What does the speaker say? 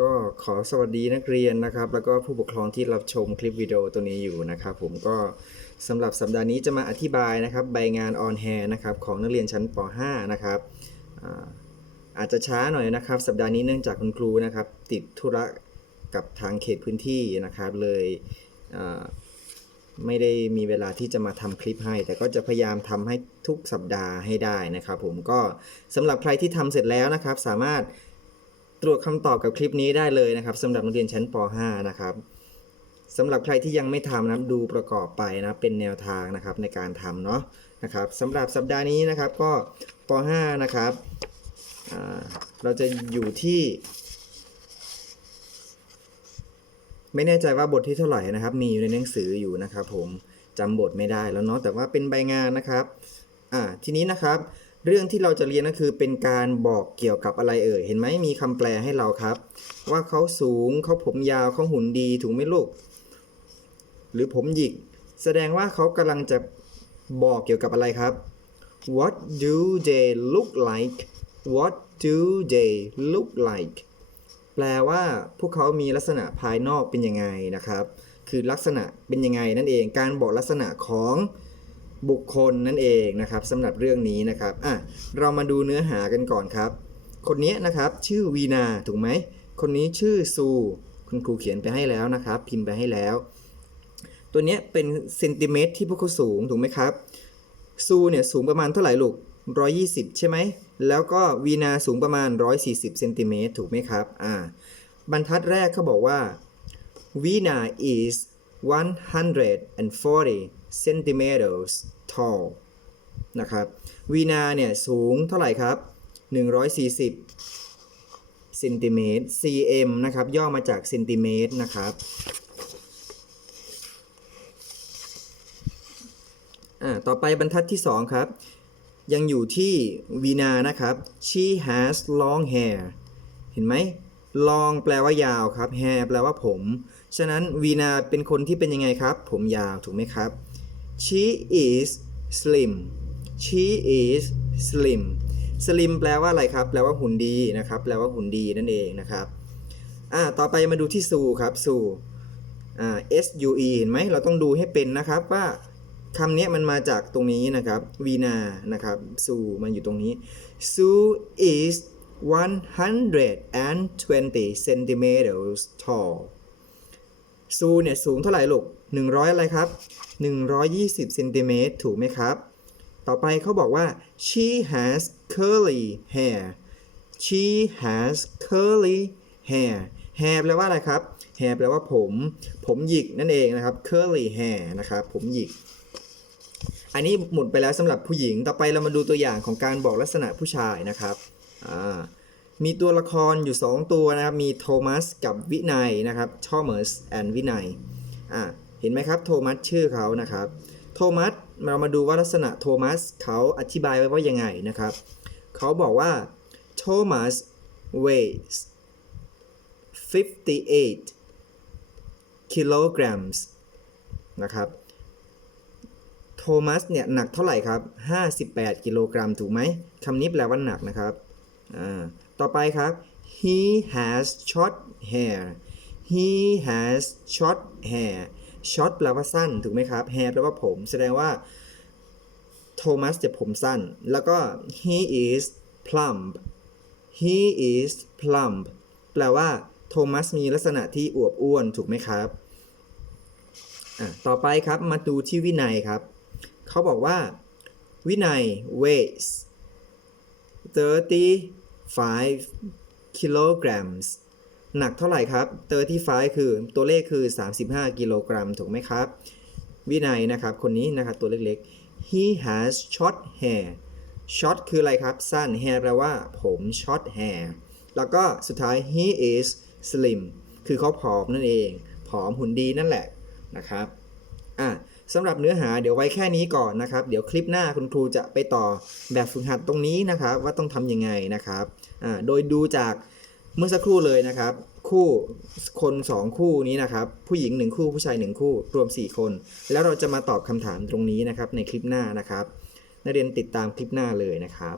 ก็ขอสวัสดีนักเรียนนะครับ แล้วก็ผู้ปกครองที่รับชมคลิปวิดีโอตัวนี้อยู่นะครับ ผมก็สำหรับสัปดาห์นี้จะมาอธิบายนะครับ ใบงานออนแฮนะครับของนักเรียนชั้นป .5 นะครับอาจจะช้าหน่อยนะครับ สัปดาห์นี้เนื่องจากคุณครูนะครับ ติดธุระกับทางเขตพื้นที่นะครับเลยไม่ได้มีเวลาที่จะมาทำคลิปให้ แต่ก็จะพยายามทำให้ทุกสัปดาห์ให้ได้นะครับ ผมก็สำหรับใครที่ทำเสร็จแล้วนะครับ สามารถ ตรวจคำตอบกับคลิปนี้ได้เลยนะครับสำหรับนักเรียนชั้นป .5 นะครับสำหรับใครที่ยังไม่ทำนะดูประกอบไปนะเป็นแนวทางนะครับในการทำเนาะนะครับสำหรับสัปดาห์นี้นะครับก็ป .5 นะครับเราจะอยู่ที่ ไม่แน่ใจว่าบทที่เท่าไหร่นะครับ มีอยู่ในหนังสืออยู่นะครับ ผมจำบทไม่ได้แล้วเนาะแต่ว่าเป็นใบงานนะครับอ่าทีนี้นะครับ เรื่องที่เราจะเรียนก็คือเป็นการบอกเกี่ยวกับอะไรเอ่ย เห็นไหมมีคำแปลให้เราครับ ว่าเขาสูงเขาผมยาวเขาหุ่นดีถูกไหมลูก หรือผมหยิก แสดงว่าเขากำลังจะบอกเกี่ยวกับอะไรครับ What do they look like What do they look like แปลว่าพวกเขามีลักษณะภายนอกเป็นยังไงนะครับ คือลักษณะเป็นยังไงนั่นเอง การบอกลักษณะของ บุคคลนั่นเองนะครับสำหรับเรื่องนี้นะครับอะเรามาดูเนื้อหากันก่อนครับ คนนี้นะครับชื่อวีนาถูกไหมคนนี้ชื่อซูคุณครูเขียนไปให้แล้วนะครับ พิมพ์ไปให้แล้ว ตัวนี้เป็นเซนติเมตรที่พวกเขาสูงถูกไหมครับซูเนี่ยสูงประมาณเท่าไหร่ลูก120 ใช่ไหม แล้วก็วีนาสูงประมาณ 140เซนติเมตรถูกไหมครับ อ่า บรรทัดแรกเขาบอกว่า Vina is 140 centimeters tall นะครับวีนาเนี่ยสูงเท่าไหร่ครับ 140เซนติเมตร cm นะครับย่อมาจากเซนติเมตรนะครับอ่าต่อไปบรรทัดที่ 2 ครับ ยังอยู่ที่วีนานะครับ she has long hair เห็นไหม long แปลว่ายาวครับ hair แปลว่าผม ฉะนั้นวีนาเป็นคนที่เป็นยังไงครับ ผมยาวถูกไหมครับ she is slim she is slim slim แปลว่าอะไรครับ แปลว่าหุ่นดีนะครับ แปลว่าหุ่นดีนั่นเองนะครับ อ่า ต่อไปมาดูที่ซูครับซูอ่า S U E เห็นไหม เราต้องดูให้เป็นนะครับว่าคำนี้มันมาจากตรงนี้นะครับวีนานะครับซูมันอยู่ตรงนี้ Su is 120 centimeters tall ซูเนี่ยสูงเท่าไหร่ลูก100 อะไรครับ 120เซนติเมตรถูกไหมครับ ต่อไปเขาบอกว่า she has curly hair she has curly hair hair แปลว่าอะไรครับ hair แปลว่าผม ผมหยิกนั่นเองนะครับ curly hair นะครับ ผมหยิก อันนี้หมุดไปแล้วสำหรับผู้หญิง ต่อไปเรามาดูตัวอย่างของการบอกลักษณะผู้ชายนะครับ อ่า มีตัวละครอยู่ 2 ตัวนะครับ มีโทมัสกับวินัยนะครับทอมัสแอนวินัยอ่าเห็นไหมครับโทมัสชื่อเขานะครับโทมัสเรามาดูว่าลักษณะโทมัสเขาอธิบายไว้ว่ายังไงนะครับเขาบอกว่า Thomas weighs 58 kilograms นะครับโทมัสเนี่ยหนักเท่าไหร่ครับ 58 กิโลกรัมถูกไหมคำนี้แปลว่าหนักนะครับ อ่า ไปครับ he has short hair he has short hair short แปลว่าสั้นถูกไหมครับ hair แปลว่าผม แสดงว่าโทมัสจะผมสั้น แล้วก็ he is plump he is plump แปลว่าโทมัสมีลักษณะที่อวบอ้วนถูกไหมครับ ต่อไปครับมาดูที่วินัยครับ เขาบอกว่าวินัย weighs 35 kilograms หนักเท่าไหร่ครับ 35 คือตัวเลขคือ 35 กิโลกรัมถูกไหมครับ วินัยนะครับ คนนี้นะครับตัวเล็กๆ he has short hair short คืออะไรครับ สั้น hair แปลว่าผม short hair แล้วก็สุดท้าย he is slim คือเขาผอมนั่นเอง ผอมหุ่นดีนั่นแหละนะครับ อะ สำหรับเนื้อหาเดี๋ยวไว้แค่นี้ก่อนนะครับ เดี๋ยวคลิปหน้าคุณครูจะไปต่อแบบฝึกหัดตรงนี้นะครับ ว่าต้องทำยังไงนะครับโดยดูจากเมื่อสักครู่เลยนะครับ คู่คน 2 คู่นี้นะครับ ผู้หญิง 1 คู่ผู้ชาย 1 คู่รวม 4 คน แล้วเราจะมาตอบคำถามตรงนี้นะครับในคลิปหน้านะครับนักเรียนติดตามคลิปหน้าเลยนะครับ